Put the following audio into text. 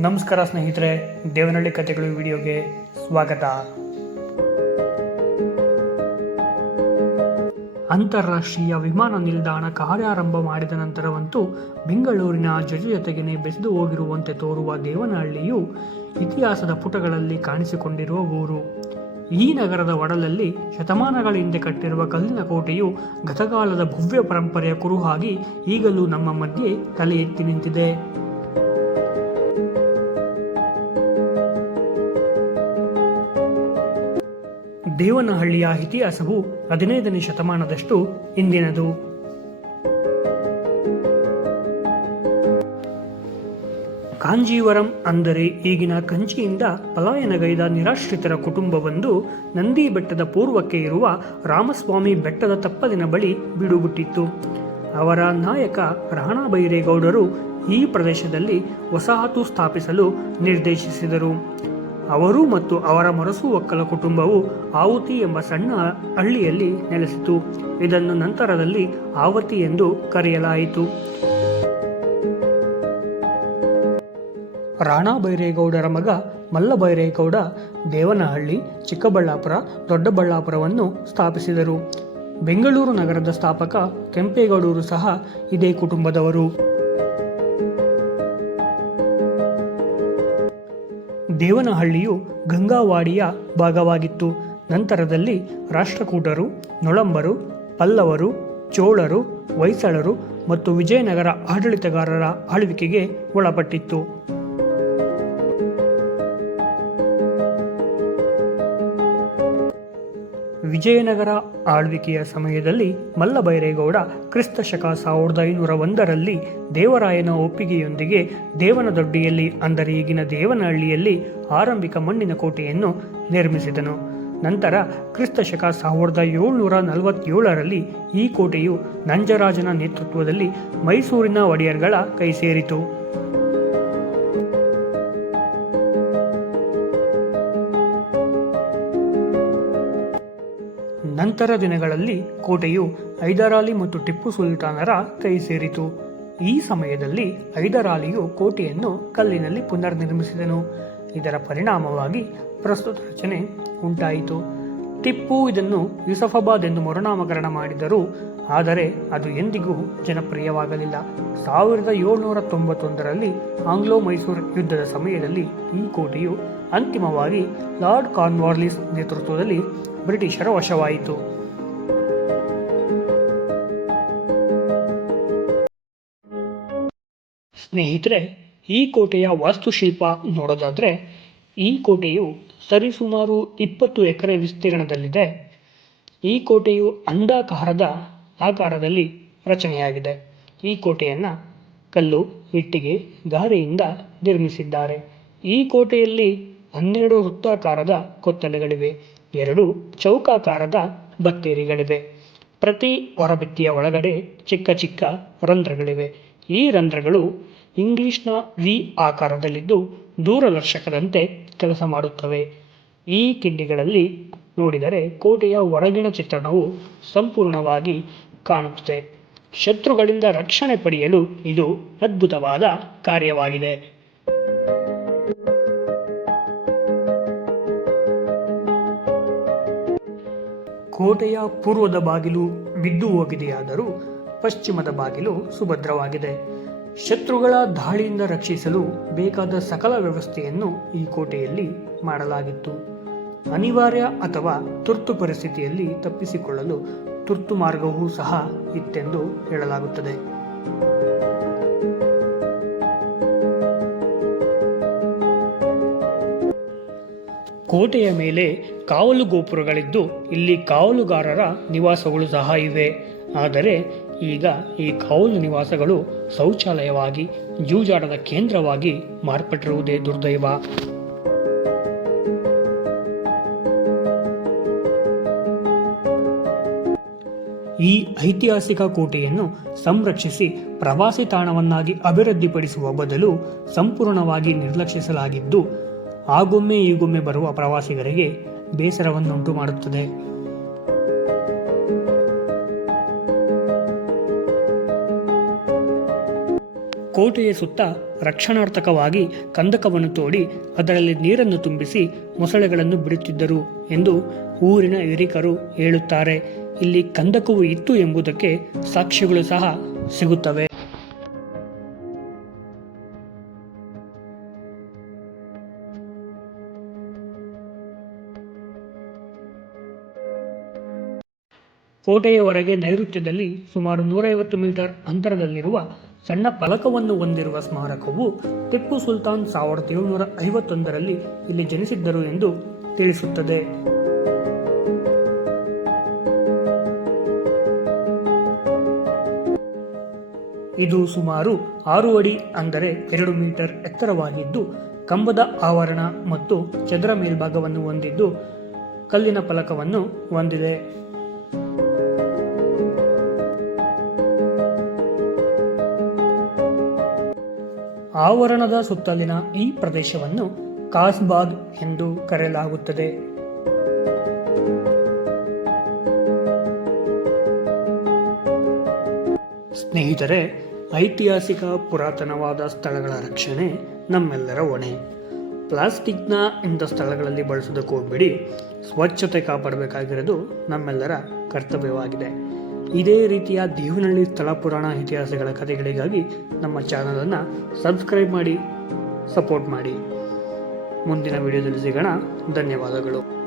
ನಮಸ್ಕಾರ ಸ್ನೇಹಿತರೆ, ದೇವನಹಳ್ಳಿ ಕಥೆಗಳು ವಿಡಿಯೋಗೆ ಸ್ವಾಗತ. ಅಂತಾರಾಷ್ಟ್ರೀಯ ವಿಮಾನ ನಿಲ್ದಾಣ ಕಾರ್ಯಾರಂಭ ಮಾಡಿದ ನಂತರವಂತೂ ಬೆಂಗಳೂರಿನ ಜೊತೆಗೇನೆ ಬೆಸೆದು ಹೋಗಿರುವಂತೆ ತೋರುವ ದೇವನಹಳ್ಳಿಯು ಇತಿಹಾಸದ ಪುಟಗಳಲ್ಲಿ ಕಾಣಿಸಿಕೊಂಡಿರುವ ಊರು. ಈ ನಗರದ ಒಡಲಲ್ಲಿ ಶತಮಾನಗಳ ಹಿಂದೆ ಕಟ್ಟಿರುವ ಕಲ್ಲಿನ ಕೋಟೆಯು ಗತಕಾಲದ ಭವ್ಯ ಪರಂಪರೆಯ ಕುರುಹಾಗಿ ಈಗಲೂ ನಮ್ಮ ಮಧ್ಯೆ ತಲೆ ಎತ್ತಿ ನಿಂತಿದೆ. ದೇವನಹಳ್ಳಿಯ ಇತಿಹಾಸವು ಹದಿನೈದನೇ ಶತಮಾನದಷ್ಟು ಹಿಂದಿನದು. ಕಾಂಜೀವರಂ ಅಂದರೆ ಈಗಿನ ಕಂಚಿಯಿಂದ ಪಲಾಯನಗೈದ ನಿರಾಶ್ರಿತರ ಕುಟುಂಬವೊಂದು ನಂದಿ ಬೆಟ್ಟದ ಪೂರ್ವಕ್ಕೆ ಇರುವ ರಾಮಸ್ವಾಮಿ ಬೆಟ್ಟದ ತಪ್ಪಲಿನ ಬಳಿ ಬೀಡುಬಿಟ್ಟಿತ್ತು. ಅವರ ನಾಯಕ ರಾಣಾ ಬೈರೇಗೌಡರು ಈ ಪ್ರದೇಶದಲ್ಲಿ ವಸಾಹತು ಸ್ಥಾಪಿಸಲು ನಿರ್ದೇಶಿಸಿದರು. ಅವರು ಮತ್ತು ಅವರ ಮರಸು ಒಕ್ಕಲ ಕುಟುಂಬವು ಆವುತಿ ಎಂಬ ಸಣ್ಣ ಹಳ್ಳಿಯಲ್ಲಿ ನೆಲೆಸಿತು. ಇದನ್ನು ನಂತರದಲ್ಲಿ ಆವತಿ ಎಂದು ಕರೆಯಲಾಯಿತು. ರಾಣಾ ಬೈರೇಗೌಡರ ಮಗ ಮಲ್ಲ ಬೈರೇಗೌಡ ದೇವನಹಳ್ಳಿ, ಚಿಕ್ಕಬಳ್ಳಾಪುರ, ದೊಡ್ಡಬಳ್ಳಾಪುರವನ್ನು ಸ್ಥಾಪಿಸಿದರು. ಬೆಂಗಳೂರು ನಗರದ ಸ್ಥಾಪಕ ಕೆಂಪೇಗೌಡರು ಸಹ ಇದೇ ಕುಟುಂಬದವರು. ದೇವನಹಳ್ಳಿಯು ಗಂಗಾವಾಡಿಯ ಭಾಗವಾಗಿತ್ತು. ನಂತರದಲ್ಲಿ ರಾಷ್ಟ್ರಕೂಟರು ನೊಳಂಬರು ಪಲ್ಲವರು ಚೋಳರು ಹೊಯ್ಸಳರು ಮತ್ತು ವಿಜಯನಗರ ಆಡಳಿತಗಾರರ ಆಳ್ವಿಕೆಗೆ ಒಳಪಟ್ಟಿತ್ತು. ವಿಜಯನಗರ ಆಳ್ವಿಕೆಯ ಸಮಯದಲ್ಲಿ ಮಲ್ಲಬೈರೇಗೌಡ ಕ್ರಿಸ್ತ ಶಕ ಸಾವಿರದ ಐನೂರ ಒಂದರಲ್ಲಿ ದೇವರಾಯನ ಒಪ್ಪಿಗೆಯೊಂದಿಗೆ ದೇವನದೊಡ್ಡಿಯಲ್ಲಿ, ಅಂದರೆ ಈಗಿನ ದೇವನಹಳ್ಳಿಯಲ್ಲಿ ಆರಂಭಿಕ ಮಣ್ಣಿನ ಕೋಟೆಯನ್ನು ನಿರ್ಮಿಸಿದನು. ನಂತರ ಕ್ರಿಸ್ತ ಶಕ ಸಾವಿರದ ಏಳ್ನೂರ ನಲವತ್ತೇಳರಲ್ಲಿ ಈ ಕೋಟೆಯು ನಂಜರಾಜನ ನೇತೃತ್ವದಲ್ಲಿ ಮೈಸೂರಿನ ಒಡೆಯರ್ಗಳ ಕೈ ಸೇರಿತು ನಂತರ ದಿನಗಳಲ್ಲಿ ಕೋಟೆಯು ಹೈದರಾಲಿ ಮತ್ತು ಟಿಪ್ಪು ಸುಲ್ತಾನರ ಕೈ ಸೇರಿತು. ಈ ಸಮಯದಲ್ಲಿ ಹೈದರಾಲಿಯು ಕೋಟೆಯನ್ನು ಕಲ್ಲಿನಲ್ಲಿ ಪುನರ್ನಿರ್ಮಿಸಿದನು. ಇದರ ಪರಿಣಾಮವಾಗಿ ಪ್ರಸ್ತುತ ರಚನೆ ಉಂಟಾಯಿತು. ಟಿಪ್ಪು ಇದನ್ನು ಯೂಸಫಾಬಾದ್ ಎಂದು ಮರುನಾಮಕರಣ ಮಾಡಿದರು, ಆದರೆ ಅದು ಎಂದಿಗೂ ಜನಪ್ರಿಯವಾಗಲಿಲ್ಲ. ಸಾವಿರದ ಏಳ್ನೂರ ತೊಂಬತ್ತೊಂದರಲ್ಲಿ ಆಂಗ್ಲೋ ಮೈಸೂರು ಯುದ್ಧದ ಸಮಯದಲ್ಲಿ ಈ ಕೋಟೆಯು ಅಂತಿಮವಾಗಿ ಲಾರ್ಡ್ ಕಾರ್ನ್ವಾರ್ಲಿಸ್ ನೇತೃತ್ವದಲ್ಲಿ ಬ್ರಿಟಿಷರ ವಶವಾಯಿತು. ಸ್ನೇಹಿತರೆ, ಈ ಕೋಟೆಯ ವಾಸ್ತುಶಿಲ್ಪ ನೋಡೋದಾದರೆ, ಈ ಕೋಟೆಯು ಸರಿಸುಮಾರು ಇಪ್ಪತ್ತು ಎಕರೆ ವಿಸ್ತೀರ್ಣದಲ್ಲಿದೆ. ಈ ಕೋಟೆಯು ಅಂಡಾಕಾರದ ಆಕಾರದಲ್ಲಿ ರಚನೆಯಾಗಿದೆ. ಈ ಕೋಟೆಯನ್ನು ಕಲ್ಲು, ಇಟ್ಟಿಗೆ, ಗಾರೆಯಿಂದ ನಿರ್ಮಿಸಿದ್ದಾರೆ. ಈ ಕೋಟೆಯಲ್ಲಿ ಹನ್ನೆರಡು ವೃತ್ತಾಕಾರದ ಕೊತ್ತಲೆಗಳಿವೆ. ಎರಡು ಚೌಕಾಕಾರದ ಬತ್ತೇರಿಗಳಿವೆ. ಪ್ರತಿ ಹೊರಭಿತ್ತಿಯ ಒಳಗಡೆ ಚಿಕ್ಕ ಚಿಕ್ಕ ರಂಧ್ರಗಳಿವೆ. ಈ ರಂಧ್ರಗಳು ಇಂಗ್ಲಿಷ್ನ ವಿ ಆಕಾರದಲ್ಲಿದ್ದು ದೂರದರ್ಶಕದಂತೆ ಕೆಲಸ ಮಾಡುತ್ತವೆ. ಈ ಕಿಂಡಿಗಳಲ್ಲಿ ನೋಡಿದರೆ ಕೋಟೆಯ ಹೊರಗಿನ ಚಿತ್ರಣವು ಸಂಪೂರ್ಣವಾಗಿ ಕಾಣುತ್ತದೆ. ಶತ್ರುಗಳಿಂದ ರಕ್ಷಣೆ ಪಡೆಯಲು ಇದು ಅದ್ಭುತವಾದ ಕಾರ್ಯವಾಗಿದೆ. ಕೋಟೆಯ ಪೂರ್ವದ ಬಾಗಿಲು ಬಿದ್ದು ಹೋಗಿದೆಯಾದರೂ ಪಶ್ಚಿಮದ ಬಾಗಿಲು ಸುಭದ್ರವಾಗಿದೆ. ಶತ್ರುಗಳ ದಾಳಿಯಿಂದ ರಕ್ಷಿಸಲು ಬೇಕಾದ ಸಕಲ ವ್ಯವಸ್ಥೆಯನ್ನು ಈ ಕೋಟೆಯಲ್ಲಿ ಮಾಡಲಾಗಿತ್ತು. ಅನಿವಾರ್ಯ ಅಥವಾ ತುರ್ತು ಪರಿಸ್ಥಿತಿಯಲ್ಲಿ ತಪ್ಪಿಸಿಕೊಳ್ಳಲು ತುರ್ತು ಮಾರ್ಗವೂ ಸಹ ಇತ್ತೆಂದು ಹೇಳಲಾಗುತ್ತದೆ. ಕೋಟೆಯ ಮೇಲೆ ಕಾವಲು ಗೋಪುರಗಳಿದ್ದು ಇಲ್ಲಿ ಕಾವಲುಗಾರರ ನಿವಾಸಗಳು ಸಹ ಇವೆ. ಆದರೆ ಈಗ ಈ ಕಾವಲು ನಿವಾಸಗಳು ಶೌಚಾಲಯವಾಗಿ ಜೂಜಾಟದ ಕೇಂದ್ರವಾಗಿ ಮಾರ್ಪಟ್ಟಿರುವುದೇ ದುರ್ದೈವ. ಈ ಐತಿಹಾಸಿಕ ಕೋಟೆಯನ್ನು ಸಂರಕ್ಷಿಸಿ ಪ್ರವಾಸಿ ತಾಣವನ್ನಾಗಿ ಅಭಿವೃದ್ಧಿಪಡಿಸುವ ಬದಲು ಸಂಪೂರ್ಣವಾಗಿ ನಿರ್ಲಕ್ಷಿಸಲಾಗಿದ್ದು, ಆಗೊಮ್ಮೆ ಈಗೊಮ್ಮೆ ಬರುವ ಪ್ರವಾಸಿಗರಿಗೆ ಬೇಸರವನ್ನುಂಟು ಮಾಡುತ್ತದೆ ಕೋಟೆಯ ಸುತ್ತ ರಕ್ಷಣಾರ್ಥಕವಾಗಿ ಕಂದಕವನ್ನು ತೋಡಿ ಅದರಲ್ಲಿ ನೀರನ್ನು ತುಂಬಿಸಿ ಮೊಸಳೆಗಳನ್ನು ಬಿಡುತ್ತಿದ್ದರು ಎಂದು ಊರಿನ ಹಿರಿಕರು ಹೇಳುತ್ತಾರೆ. ಇಲ್ಲಿ ಕಂದಕವು ಇತ್ತು ಎಂಬುದಕ್ಕೆ ಸಾಕ್ಷಿಗಳು ಸಹ ಸಿಗುತ್ತವೆ. ಕೋಟೆಯ ಹೊರಗೆ ನೈಋತ್ಯದಲ್ಲಿ ಸುಮಾರು ನೂರೈವತ್ತು ಮೀಟರ್ ಅಂತರದಲ್ಲಿರುವ ಸಣ್ಣ ಫಲಕವನ್ನು ಹೊಂದಿರುವ ಸ್ಮಾರಕವು ಟಿಪ್ಪು ಸುಲ್ತಾನ್ ಸಾವಿರದ ಏಳುನೂರ ಐವತ್ತೊಂದರಲ್ಲಿ ಇಲ್ಲಿ ಜನಿಸಿದ್ದರು ಎಂದು ತಿಳಿಸುತ್ತದೆ. ಇದು ಸುಮಾರು ಆರು ಅಡಿ ಅಂದರೆ ಎರಡು ಮೀಟರ್ ಎತ್ತರವಾಗಿದ್ದು, ಕಂಬದ ಆವರಣ ಮತ್ತು ಚದರ ಮೇಲ್ಭಾಗವನ್ನು ಹೊಂದಿದ್ದು ಕಲ್ಲಿನ ಫಲಕವನ್ನು ಹೊಂದಿದೆ. ಆವರಣದ ಸುತ್ತಲಿನ ಈ ಪ್ರದೇಶವನ್ನು ಕಾಸ್ಬಾಗ್ ಎಂದು ಕರೆಯಲಾಗುತ್ತದೆ. ಸ್ನೇಹಿತರೆ, ಐತಿಹಾಸಿಕ ಪುರಾತನವಾದ ಸ್ಥಳಗಳ ರಕ್ಷಣೆ ನಮ್ಮೆಲ್ಲರ ಹೊಣೆ. ಪ್ಲಾಸ್ಟಿಕ್ನ ಇಂಥ ಸ್ಥಳಗಳಲ್ಲಿ ಬಳಸೋದಕ್ಕೆ ಹೋಗ್ಬೇಡಿ ಸ್ವಚ್ಛತೆ ಕಾಪಾಡಬೇಕಾಗಿರೋದು ನಮ್ಮೆಲ್ಲರ ಕರ್ತವ್ಯವಾಗಿದೆ. ಇದೇ ರೀತಿಯ ದೇವನಹಳ್ಳಿ ಸ್ಥಳ ಪುರಾಣ ಇತಿಹಾಸಗಳ ಕಥೆಗಳಿಗಾಗಿ ನಮ್ಮ ಚಾನಲನ್ನು ಸಬ್ಸ್ಕ್ರೈಬ್ ಮಾಡಿ, ಸಪೋರ್ಟ್ ಮಾಡಿ. ಮುಂದಿನ ವಿಡಿಯೋದಲ್ಲಿ ಸಿಗೋಣ. ಧನ್ಯವಾದಗಳು.